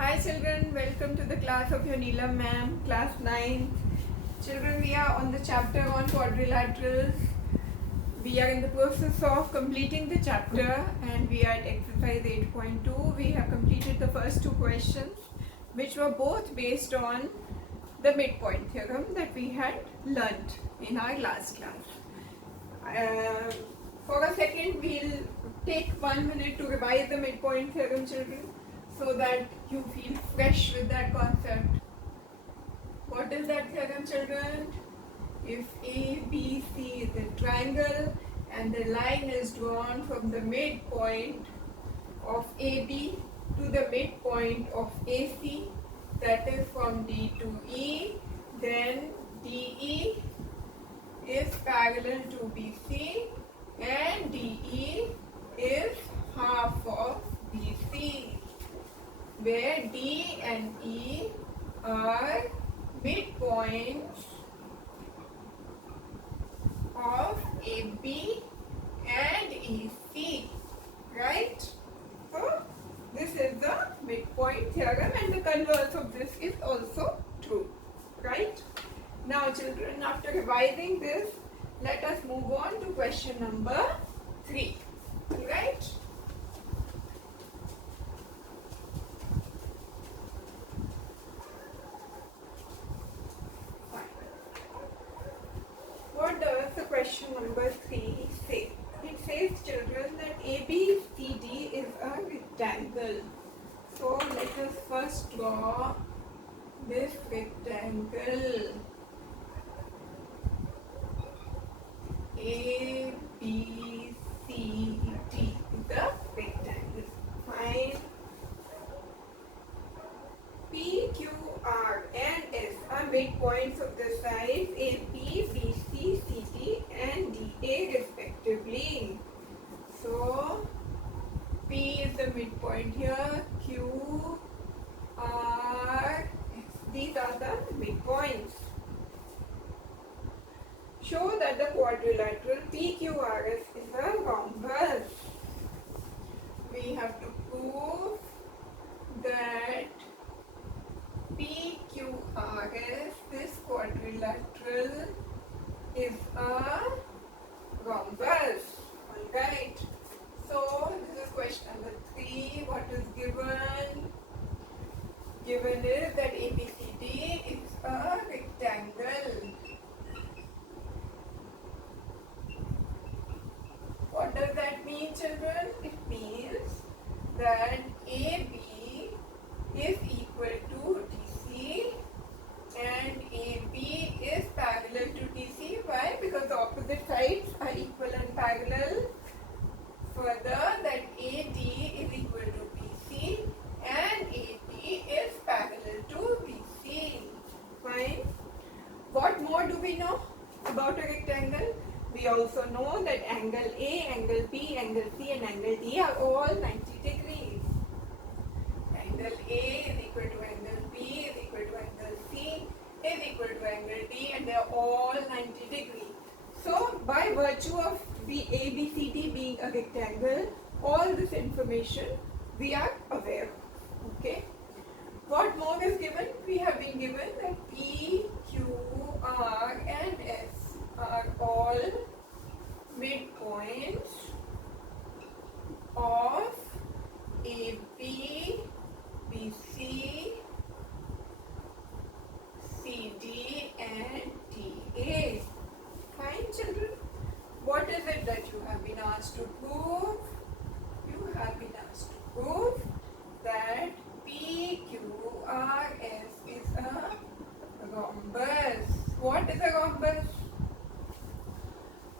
Hi children, welcome to the class of your Neelam ma'am, class 9. Children, we are on the chapter on quadrilaterals. We are in the process of completing the chapter and we are at exercise 8.2. We have completed the first two questions which were both based on the midpoint theorem that we had learnt in our last class. For a second, we'll take 1 minute to revise the midpoint theorem, children, so that you feel fresh with that concept. What is that theorem, children? If A, B, C is a triangle and the line is drawn from the midpoint of AB to the midpoint of AC, that is from D to E, then DE is parallel to BC and DE is half of BC, where D and E are midpoints of AB and EC, right? So this is the midpoint theorem and the converse of this is also true, right? Now children, after revising this, let us move on to question number 3, right? What does the question number 3 say? It says, children, that ABCD is a rectangle. So let us first draw this rectangle. A, B, C, D is a rectangle. Fine. P, Q, R and S are midpoints of the sides A, P, B, C, C, D and D, A respectively. So P is the midpoint here, Q, R, S. These are the midpoints. Show that the quadrilateral PQRS is a rhombus. We have to prove that PQRS, this quadrilateral, is a rhombus. Alright. So this is question number 3. What is given? Given is that ABCD is a rectangle. What does that mean, children? It means that AB is equal to DC and AB is parallel to DC. Why? Because the opposite sides are equal and parallel. Further, that AD is equal to BC and AD is parallel to BC. Fine. What more do we know about a rectangle? We also know that angle A, angle B, angle C and angle D are all 90 degrees. Angle A is equal to angle B is equal to angle C is equal to angle D and they are all 90 degrees. So by virtue of the ABCD being a rectangle, all this information we are aware of. Okay. What more is given? We have been given that P, Q, R and S are all midpoints of AB, BC, CD and DA. Fine, children. What is it that you have been asked to prove? You have been asked to prove that PQRS is a rhombus. What is a rhombus?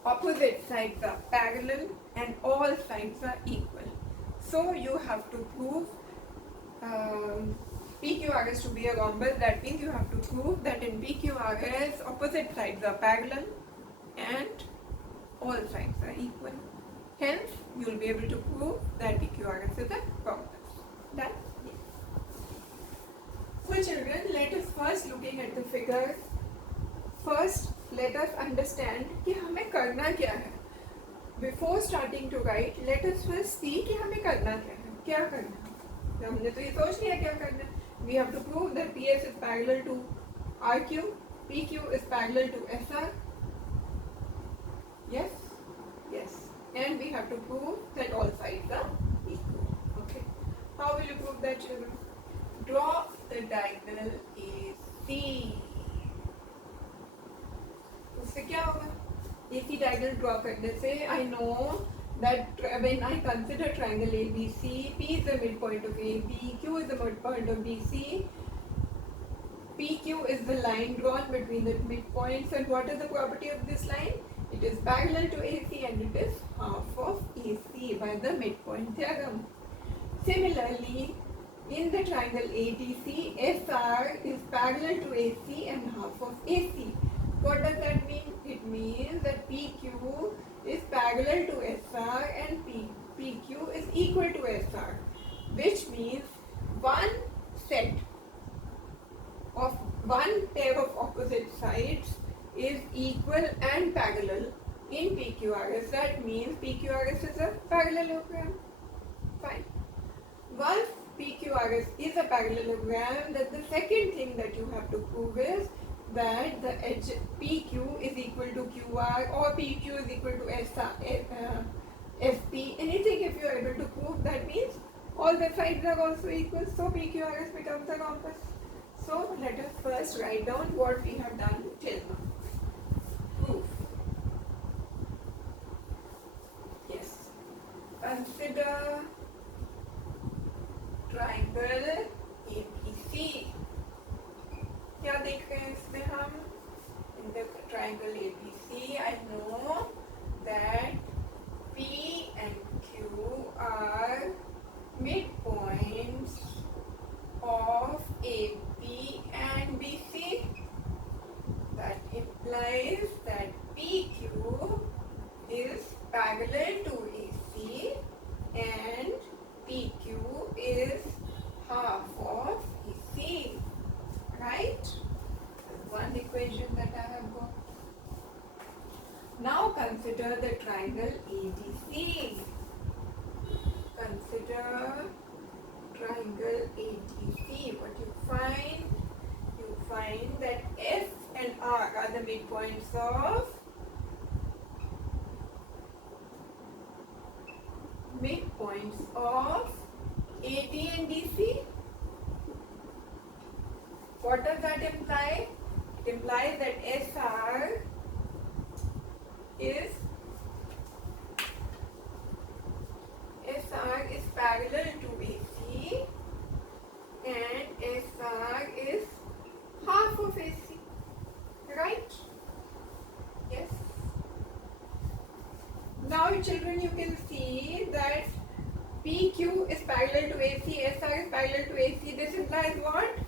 Opposite sides are parallel and all sides are equal. So you have to prove PQRS to be a rhombus. That means you have to prove that in PQRS opposite sides are parallel and all sides are equal. Hence, you will be able to prove that PQRS is a rhombus. Done? Yes. So children, let us first looking at the figures. First, let us understand कि हमें करना क्या है. Before starting to write, let us first see कि हमें करना क्या है. क्या करना है. हमने तो ये सोच लिया क्या करना है. We have to prove that PS is parallel to RQ, PQ is parallel to SR. Yes? Yes. And we have to prove that all sides are equal. Okay. How will you prove that, children? Draw the diagonal AC. उससे क्या होगा? AC diagonal draw करने से I know that when I consider triangle ABC, P is the midpoint of AB, Q is the midpoint of BC, PQ is the line drawn between the midpoints, and what is the property of this line? It is parallel to AC and it is half of AC by the midpoint theorem. Similarly, in the triangle ADC, SR is parallel to AC and half of AC. What does that mean? It means that PQ is parallel to SR and PQ is equal to SR, which means one set of one pair of opposite sides is equal and parallel in PQRS. That means PQRS is a parallelogram. Fine. Once PQRS is a parallelogram, then the second thing that you have to prove is that the edge PQ is equal to QR or PQ is equal to SP. Anything if you are able to prove, that means all the sides are also equal, so PQRS becomes a compass. So let us first write down what we have done till now. Proof. Yes. Consider triangle ABC. क्या देख रहे हैं इसमें हम? In the triangle ABC, I know that P and Q are midpoints of AP and BC. That implies that PQ is parallel to AC and PQ is half of AC. Right? One equation that I have got. Now consider the triangle ADC. Consider triangle ADC. What you find? You find that F and R are the midpoints of AD and DC. What does that imply? It implies that SR is parallel to AC and SR is half of AC. Right? Yes. Now children, you can see that PQ is parallel to AC, SR is parallel to AC. This implies what?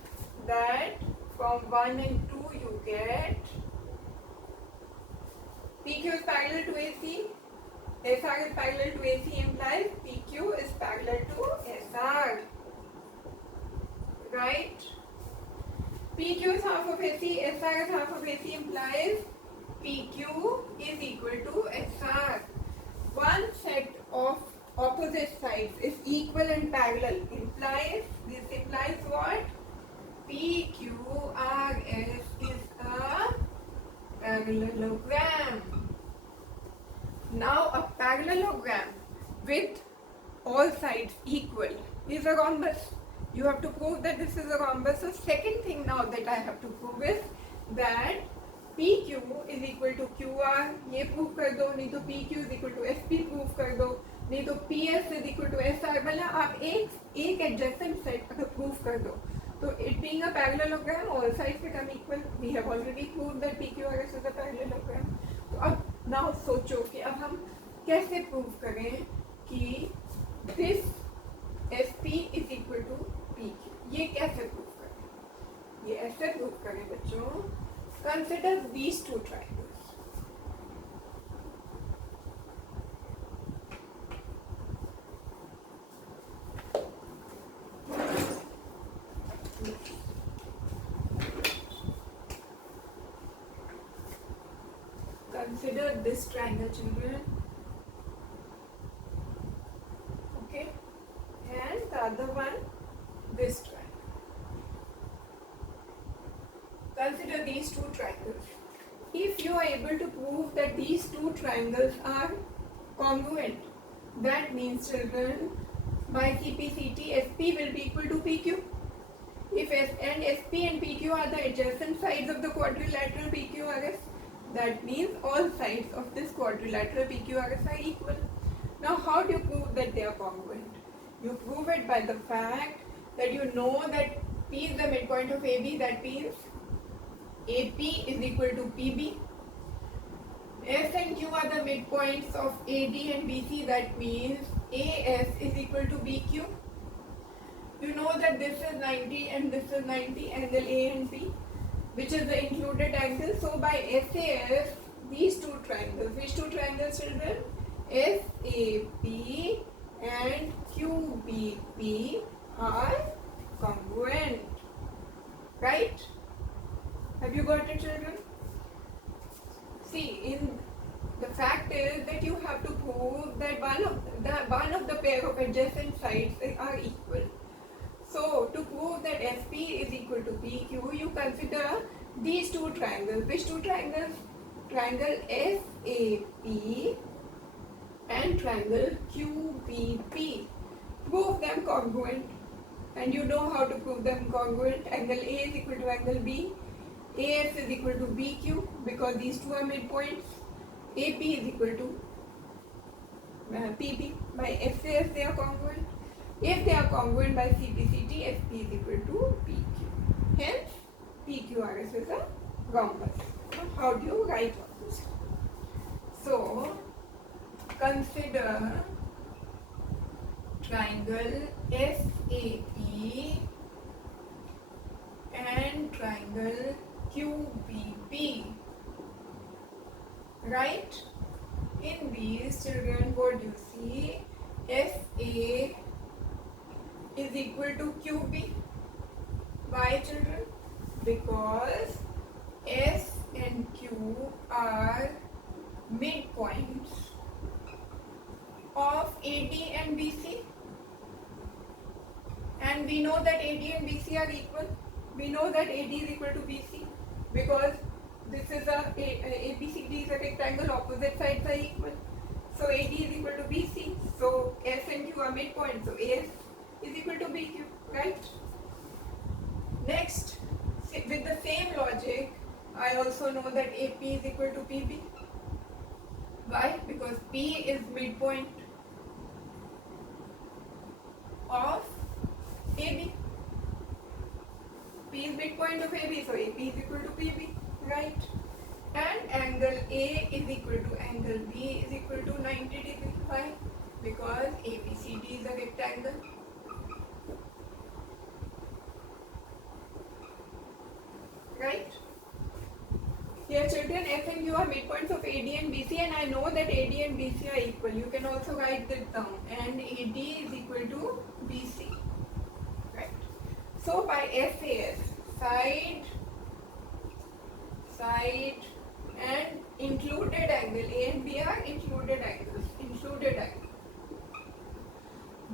That from 1 and 2 you get PQ is parallel to AC, SR is parallel to AC implies PQ is parallel to SR. Right? PQ is half of AC, SR is half of AC implies PQ is equal to SR. One set of opposite sides is equal and parallel implies, this implies what? PQRS is a parallelogram. Now a parallelogram with all sides equal is a rhombus. You have to prove that this is a rhombus. So second thing now that I have to prove is that PQ is equal to QR. ये prove कर दो, नहीं तो PQ is equal to SP prove कर दो, नहीं तो PS is equal to SR. मतलब आप एक adjacent set अगर prove कर दो, तो it being a parallelogram, all sides become equal. We have already proved that PQRS is a parallelogram. तो अब now सोचो कि अब हम कैसे prove करें कि this SP is equal to PQ. ये कैसे prove करें? ये ऐसे prove करें बच्चों. Consider these two triangles. Consider this triangle, children. Okay, and the other one, this triangle. these two triangles. If you are able to prove that these two triangles are congruent, that means children, by CPCT, SP will be equal to PQ. If SP and PQ are the adjacent sides of the quadrilateral PQRS, that means all sides of this quadrilateral PQRS are equal. Now, how do you prove that they are congruent? You prove it by the fact that you know that P is the midpoint of AB, that means AP is equal to PB. S and Q are the midpoints of AD and BC, that means AS is equal to BQ. You know that this is 90 and this is 90, angle A and B, which is the included angle. So by SAS, these two triangles, which two triangles, children? SAP and QBP are congruent. Right? Have you got it, children? See, the fact is that you have to prove that one of the pair of adjacent sides are equal. So, to prove that SP is equal to PQ, you consider these two triangles. Which two triangles? Triangle SAP and triangle QBP. Prove them congruent. And you know how to prove them congruent. Angle A is equal to angle B. AS is equal to BQ because these two are midpoints. AP is equal to PB. By SAS they are congruent. If they are congruent by CPCT, SP is equal to PQ. Hence, PQRS is a rhombus. Now, how do you write all this? So, consider triangle SAP and triangle QBP. Right? In these, children, what do you see? SA is equal to QB. Why, children? Because S and Q are midpoints of AD and BC, and we know that AD and BC are equal. We know that AD is equal to BC because this is ABCD is a rectangle, opposite sides are equal. So AD is equal to BC. So S and Q are midpoint. So AS is equal to BQ, right? Next, with the same logic, I also know that AP is equal to PB. Why? Because P is midpoint of AB. P is midpoint of AB, so AP is equal to PB, right? And angle A is equal to angle B is equal to 90 degrees. Why? Because ABCD is a rectangle. Right? Here, children, F and Q are midpoints of AD and BC, and I know that AD and BC are equal. You can also write this down. And AD is equal to BC. Right? So by SAS, side, and included angle, A and B are included angles.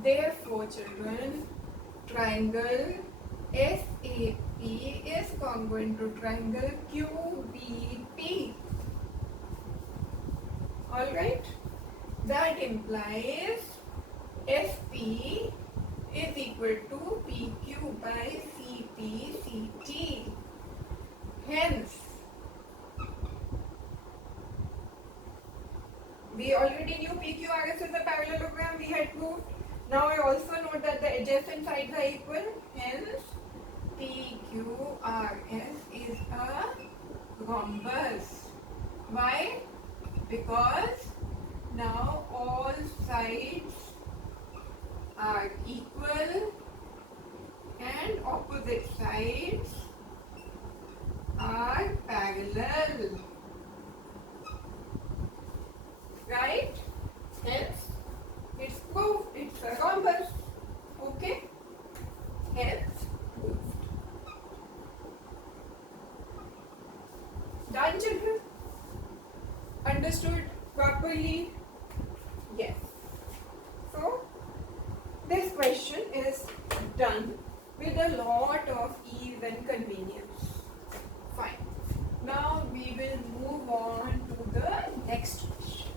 Therefore, children, triangle SAP is congruent to triangle QBP. Alright? That implies SP is equal to PQ by CPCT. Hence, we already knew PQRS is a parallelogram, we had proved. Now I also know that the adjacent sides are equal. Hence, PQRS is a rhombus. Why? Because now all sides are equal and opposite sides are parallel. Right? Hence, it's proved. It's a rhombus. Okay? Hence, proved. Done, children? Understood properly? Yes. So, this question is done with a lot of ease and convenience. Fine. move on to the next question.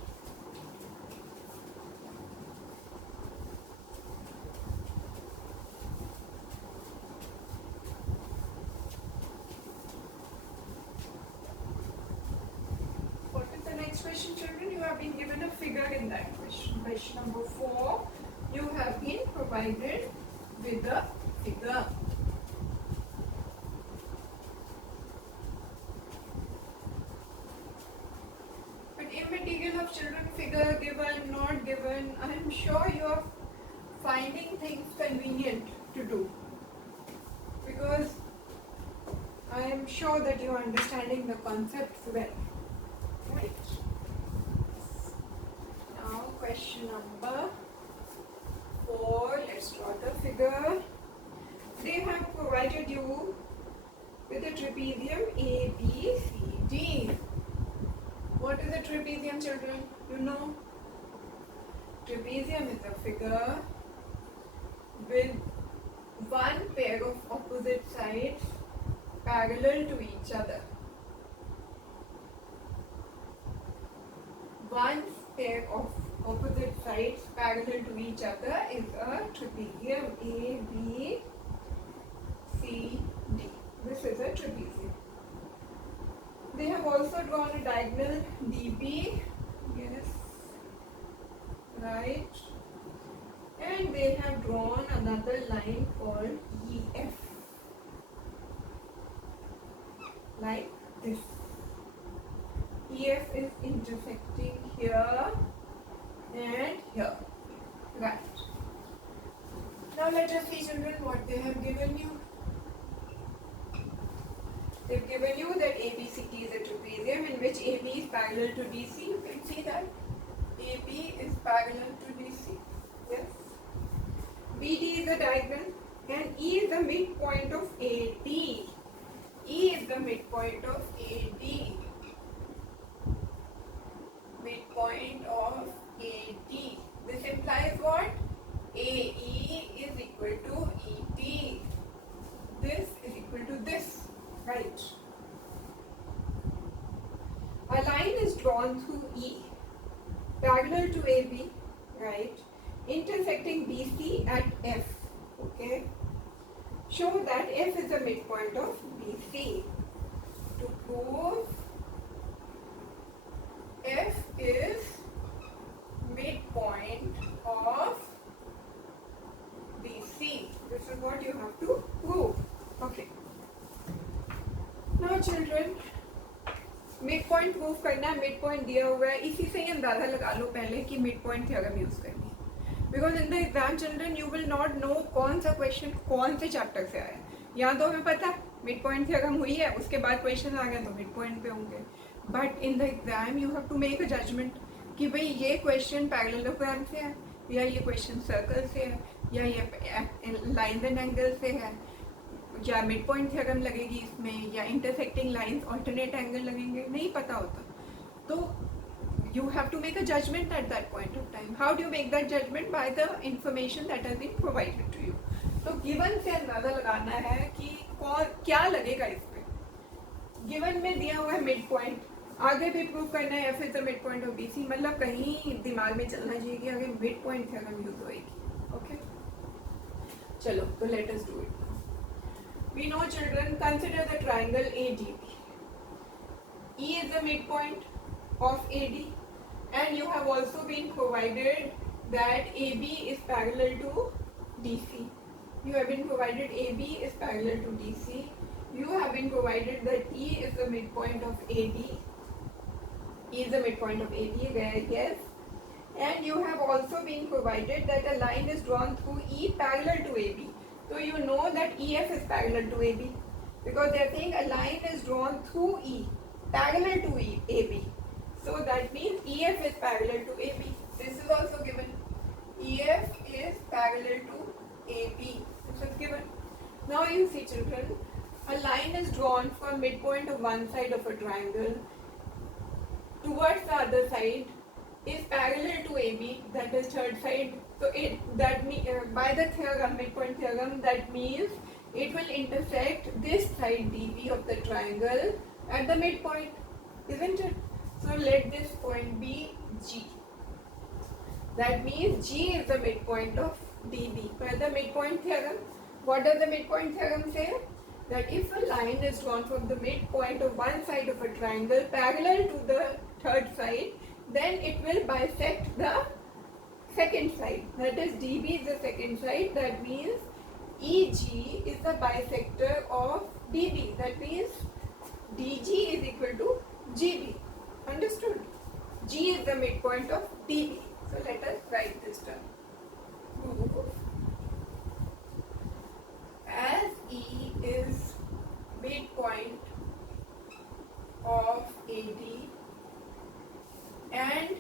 What is the next question, children? You have been given a figure in that question. Question number 4. You have been provided with a figure. Immaterial of children, figure given, not given, I am sure you are finding things convenient to do, because I am sure that you are understanding the concepts well, right? Now question number 4, let's draw the figure. They have provided you with a trapezium A, B, C, D. What is a trapezium, children? You know? Trapezium is a figure with one pair of opposite sides parallel to each other. One pair of opposite sides parallel to each other is a trapezium. A, B, C, D. This is a trapezium. They have also drawn a diagonal DB, yes, right, and they have drawn another line called EF, like this. EF is intersecting here and here, right. Now let us see, children, what they have given you. They've given you that ABCD is a trapezium in which AB is parallel to DC. You can see that AB is parallel to DC. Yes. BD is a diagonal and E is the midpoint of AD. E is the midpoint of AD. Midpoint of AD. This implies what? AE is equal to ED. This is equal to this. Right. A line is drawn through E, parallel to AB, right, intersecting BC at F, okay. Show that F is the midpoint of BC. To prove F is midpoint of BC. This is what you have to prove, okay. Now children, mid point prove करना है, mid point दिया हुआ है, इसी से ही अंदाजा लगा लो पहले कि मिड पॉइंट थ्योरम यूज करनी है, because in the exam children you will not know कौन सा क्वेश्चन कौन से चैप्टर से आया। या तो हमें पता मिड पॉइंट थ्योरम हुई है, उसके बाद क्वेश्चन आ गए तो मिड पॉइंट पे होंगे, but in the exam you have to make a judgement कि भाई ये क्वेश्चन पैरेललोग्राम से है, या ये क्वेश्चन सर्कल से है, या ये लाइन एंड एंगल से है, या मिड पॉइंट थ्योरम लगेगी इसमें, या इंटरसेक्टिंग लाइंस ऑल्टरनेट एंगल लगेंगे, नहीं पता होता। तो you have to make a judgment at that point of time. How do you make that judgment? By the information that has been provided to you. तो given से अंदाजा लगाना है कि कौन क्या लगेगा इस पे। गिवन में दिया हुआ है मिड पॉइंट, आगे भी प्रूव करना है F is the mid point of BC, मतलब कहीं दिमाग में चलना चाहिए कि आगे मिड पॉइंट थ्योरम यूज होएगी। ओके, चलो तो let us do it. We know children, consider the triangle ADB. E is the midpoint of AD, and you have also been provided that AB is parallel to DC. You have been provided AB is parallel to DC. You have been provided that E is the midpoint of AD. E is the midpoint of AD, where yes. And you have also been provided that a line is drawn through E parallel to AB. So you know that EF is parallel to AB, because they are saying a line is drawn through E parallel to AB. So that means EF is parallel to AB. This is also given. EF is parallel to AB. This is given. Now you see children, a line is drawn from midpoint of one side of a triangle towards the other side is parallel to AB, that is third side. So by the theorem, midpoint theorem, that means it will intersect this side DB of the triangle at the midpoint. isn't it? So let this point be G. That means G is the midpoint of DB. By the midpoint theorem, what does the midpoint theorem say? That if a line is drawn from the midpoint of one side of a triangle parallel to the third side, then it will bisect the second side. That is, DB is the second side. That means EG is the bisector of DB. That means DG is equal to GB. Understood? G is the midpoint of DB. So let us write this down. Prove as E is midpoint of AD and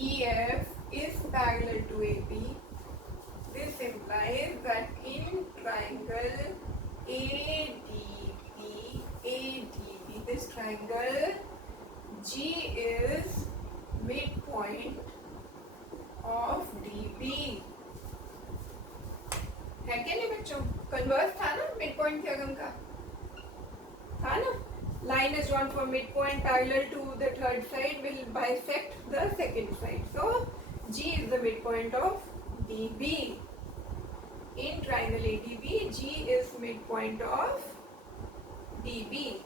EF is parallel to AB, this implies that in triangle ADB, this triangle, G is midpoint of DB. है क्या नहीं बच्चों? Converse था ना midpoint theorem का, था ना? Line is drawn from midpoint parallel to the third side will bisect the second side. So G is the midpoint of DB. In triangle ADB, G is midpoint of DB.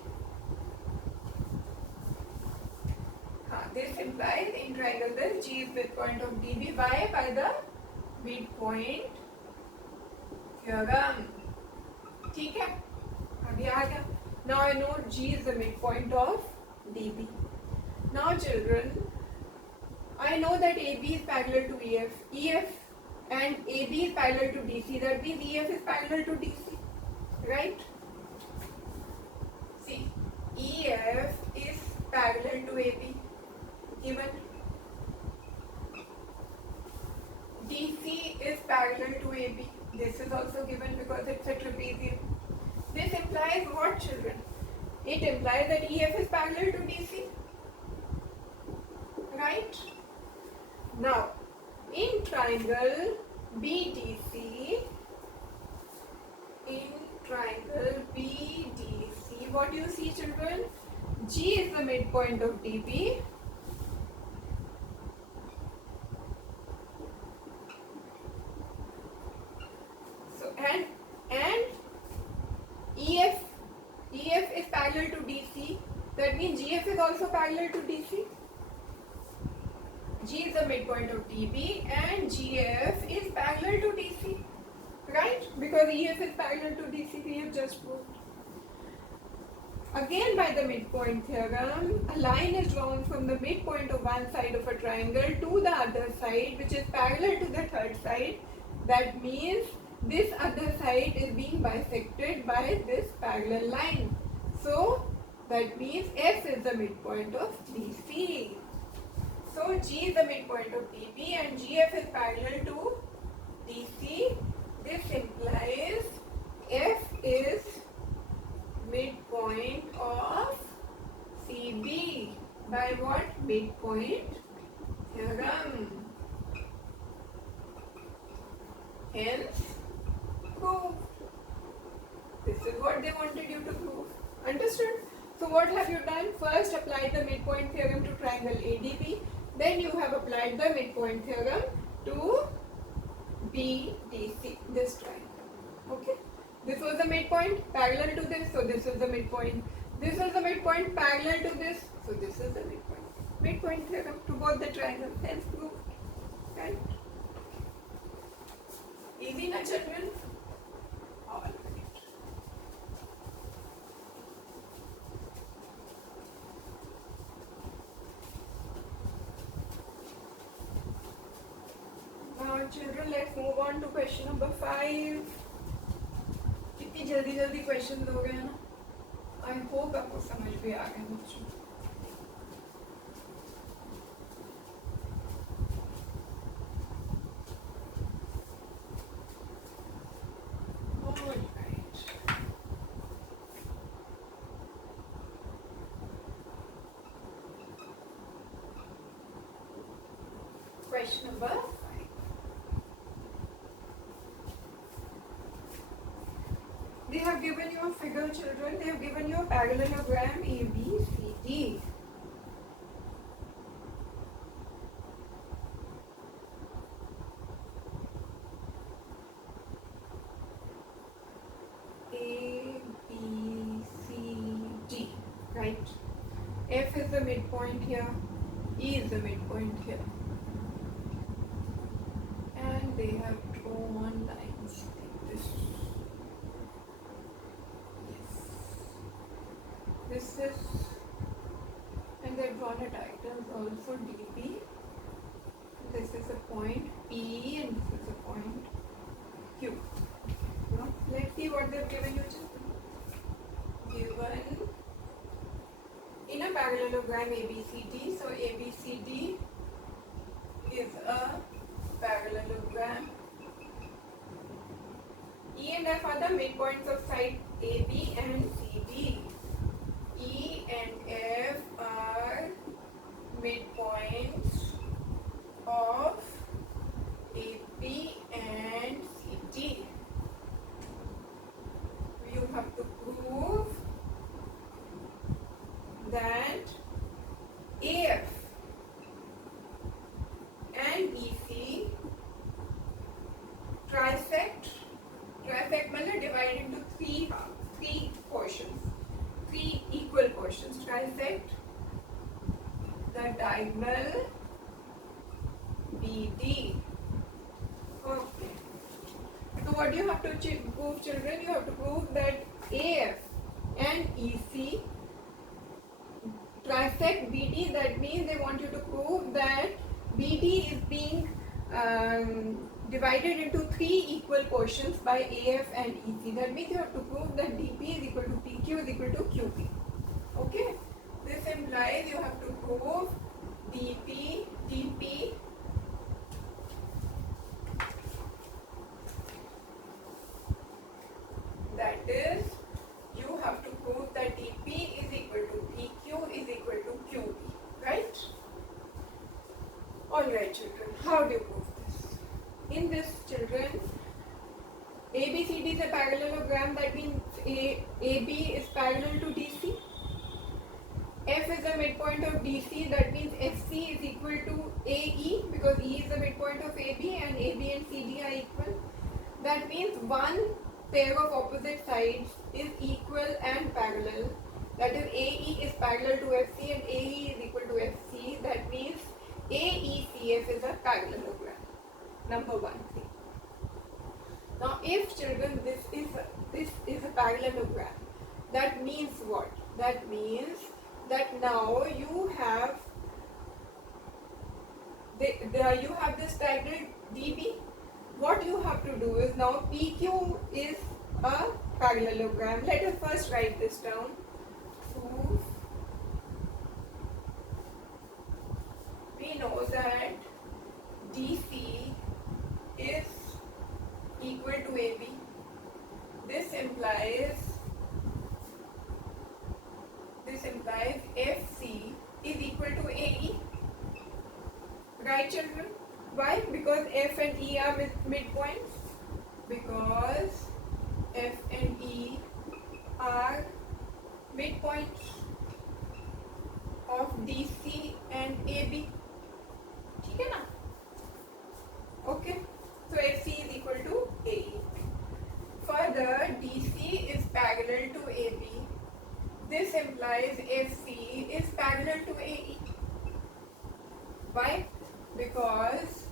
This implies in triangle this G is midpoint of DB. Why? By the midpoint theorem. ठीक है? अभी आ गया. Now I know G is the midpoint of DB. Now children, I know that AB is parallel to EF. EF and AB is parallel to DC. That means EF is parallel to DC. Right? See, EF is parallel to AB. Given. DC is parallel to AB. This is also given because it's a trapezium. This implies what, children? It implies that EF is parallel to DC. Right? Now, in triangle BDC, what do you see, children? G is the midpoint of DB. So, and EF is parallel to DC. That means GF is also parallel to DC. G is the midpoint of DB and GF is parallel to DC. Right? Because EF is parallel to DC, we have just proved. Again, by the midpoint theorem, a line is drawn from the midpoint of one side of a triangle to the other side, which is parallel to the third side. That means this other side is being bisected by this parallel line. So, that means F is the midpoint of DC. So, G is the midpoint of DB and GF is parallel to DC. This implies F is midpoint of CB. By what? Midpoint theorem. Hence, proved. This is what they wanted you to prove. Understood? So what have you done? First applied the midpoint theorem to triangle ADB. Then you have applied the midpoint theorem to BDC, this triangle. Okay? This was the midpoint parallel to this, so this is the midpoint. This is the midpoint parallel to this, so this is the midpoint. Midpoint theorem to both the triangles, hence proved. Right? Easy na, children? All right. Now children, let's move on to question number 5. कितनी जल्दी जल्दी question हो गए ना? I hope आपको समझ भी आ गए बच्चों. Question number 5. They have given you a figure, children. They have given you a parallelogram ABCD. ABCD, right? F is the midpoint here, E is the midpoint here, and they have drawn lines like this. Yes, this is, and they've drawn a diagram also DB. This is a point P and this is a point Q. Now, let's see what they've given you. Given in a parallelogram ABCD, so ABCD is a parallelogram. E and F are the midpoints of side AB and CD. E and F are midpoints of AB and CD. You have to prove that AF and EC trisect means divided into three portions, three equal portions. Trisect the diagonal BD. Okay. So what do you have to prove, children? You have to prove that AF and EC trisect BD. That means they want you to prove that BD is being divided into three equal portions by AF and EC. That means you have to prove that DP is equal to PQ is equal to QP. Okay? This implies you have to prove DP, DP that is, you have to prove that DP is equal to PQ is equal to QP, right? Alright, children, how do you prove this? In this, children, ABCD is a parallelogram. That means AB is parallel to DC. F is the midpoint of DC. That means FC is equal to AE because E is the midpoint of AB and AB and CD are equal. That means one pair of opposite sides is equal and parallel. That is, AE is parallel to FC and AE is equal to FC. That means AECF is a parallelogram. Number one thing. Now, if, children, this is a parallelogram, that means what? That means that now you have this diagonal DB. What you have to do is, now PQ is a parallelogram. Let us first write this down. Prove. We know that DC is equal to AB. This implies FC is equal to AE. Right, children? Why? Because F and E are midpoints. Because F and E are midpoints of DC and AB. ठीक है ना? Okay. So FC is equal to AE. Further, DC is parallel to AB. This implies FC is parallel to AE. Why? Because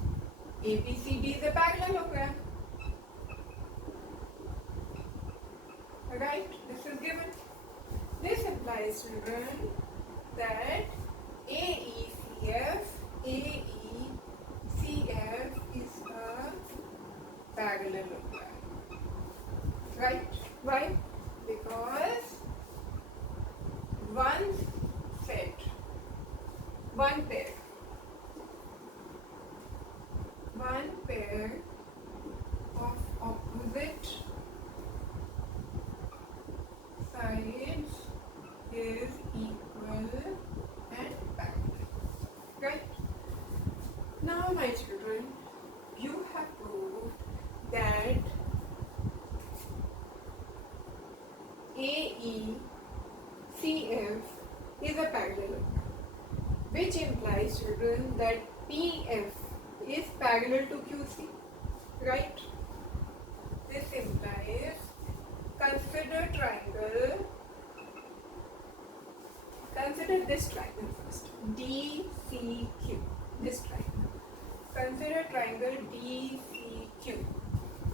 ABCD is a parallelogram. Right? This is given. This implies, children, that AECF is a parallelogram. Right? Why? Because one pair of opposite sides is equal and parallel. Right? Now, my children, you have proved that AECF is a parallelogram, which implies, children, that PF is parallel to QC, right? This implies, consider this triangle first, DCQ, this triangle. Consider triangle DCQ.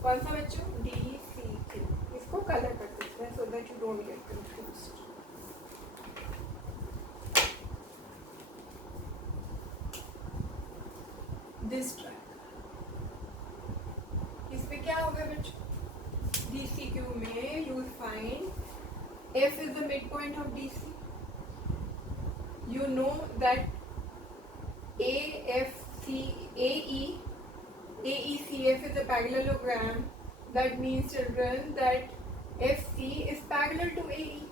कौन सा बच्चों? DCQ. इसको colour कर देते हैं so that you don't get confused. This triangle. इस पे क्या होगा बच्चों? DCQ में you will find F is the midpoint of DC. You know that AECF is a parallelogram. That means, children, that FC is parallel to AE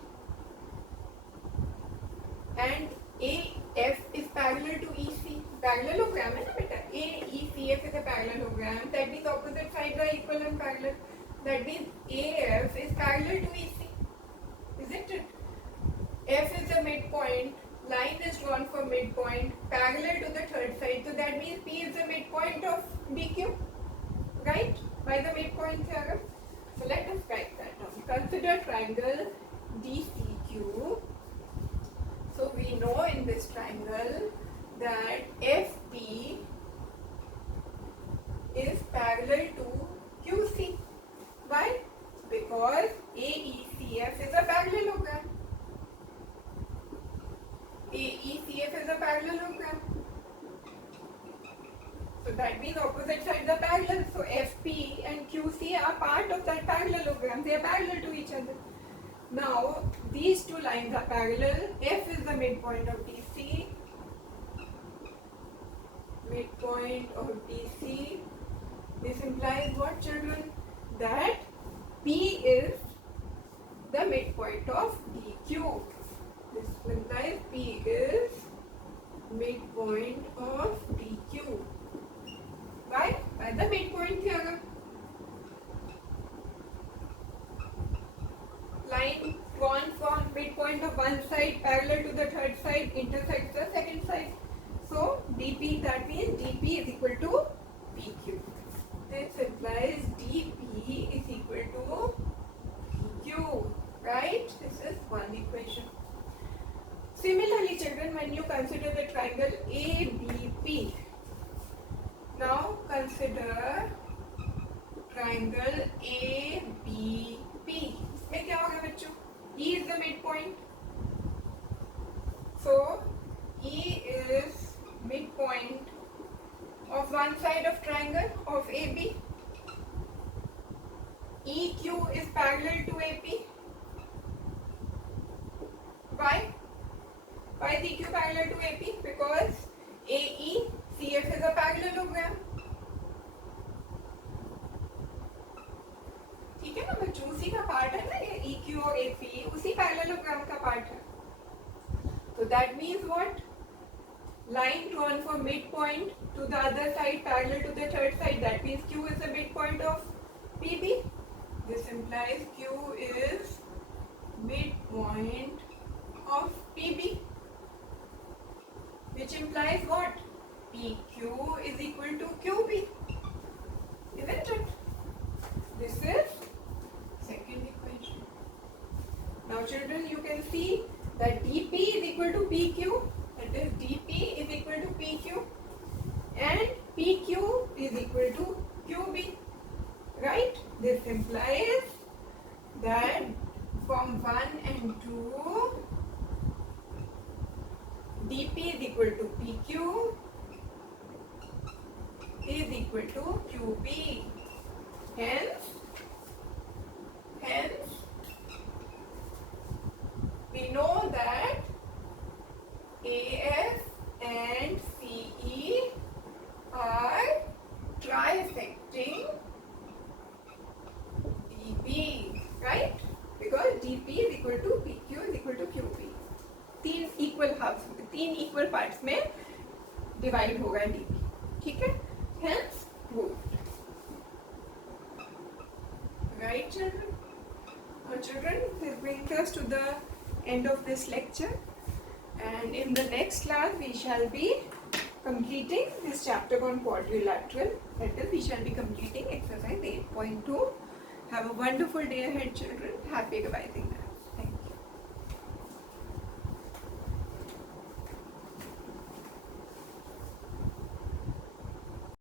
and AF is parallel to EC. Parallelogram है ना बेटा? AECF is a parallelogram. That means opposite sides are equal and parallel. That means AF is parallel to EC, isn't it? F is the midpoint. Line is drawn for midpoint parallel to the third side. So that means P is the midpoint of DQ, right? By the midpoint theorem. So let us write that down. Consider triangle DCQ. So we know in this triangle that FP is parallel to QC. Why? Because AECF is a parallelogram. AECF is a parallelogram. So that means opposite sides are parallel. So FP and QC are part of that parallelogram. They are parallel to each other. Now these two lines are parallel. F is the midpoint of DC. Midpoint of DC. This implies what, children? That P is the midpoint of DQ. This implies P is midpoint of DQ. Why? By the midpoint theorem. Line drawn from midpoint of one side parallel to the third side intersects the second side. So DP, that means DP is equal to PQ. This implies DP is equal to PQ. Right? This is one equation. Similarly, children, when you consider the triangle ABP, now consider triangle ABP. इसमें क्या होगा बच्चों? E is the midpoint. So E is midpoint of one side of triangle of AB. EQ is parallel to AP. Why? Why is EQ parallel to AP? Because AECF is a parallelogram. ठीक है ना बच्चों? उसी का part है ना ये EQ और AP, उसी parallelogram का पार्ट है. So that means what? Line drawn from midpoint to the other side parallel to the third side. That means Q is the midpoint of PB. This implies Q is midpoint of PB. Which implies what? PQ is equal to QB. Isn't it? This is second equation. Now children, you can see that DP is equal to PQ. That is DP is equal to PQ. And PQ is equal to QB. Right? This implies that from 1 and 2, DP is equal to PQ is equal to QB. Hence, we know that AF and CE are trisecting DP, right? Because DP is equal to PQ is equal to QB. तीन equal halves में, तीन equal parts में divide होगा DP. ठीक है? Hence proved. Right children? children, this brings us to the end of this lecture, and in the next class we shall be completing this chapter on quadrilateral. That is, we shall be completing exercise 8.2. Have a wonderful day ahead, children. Happy revising.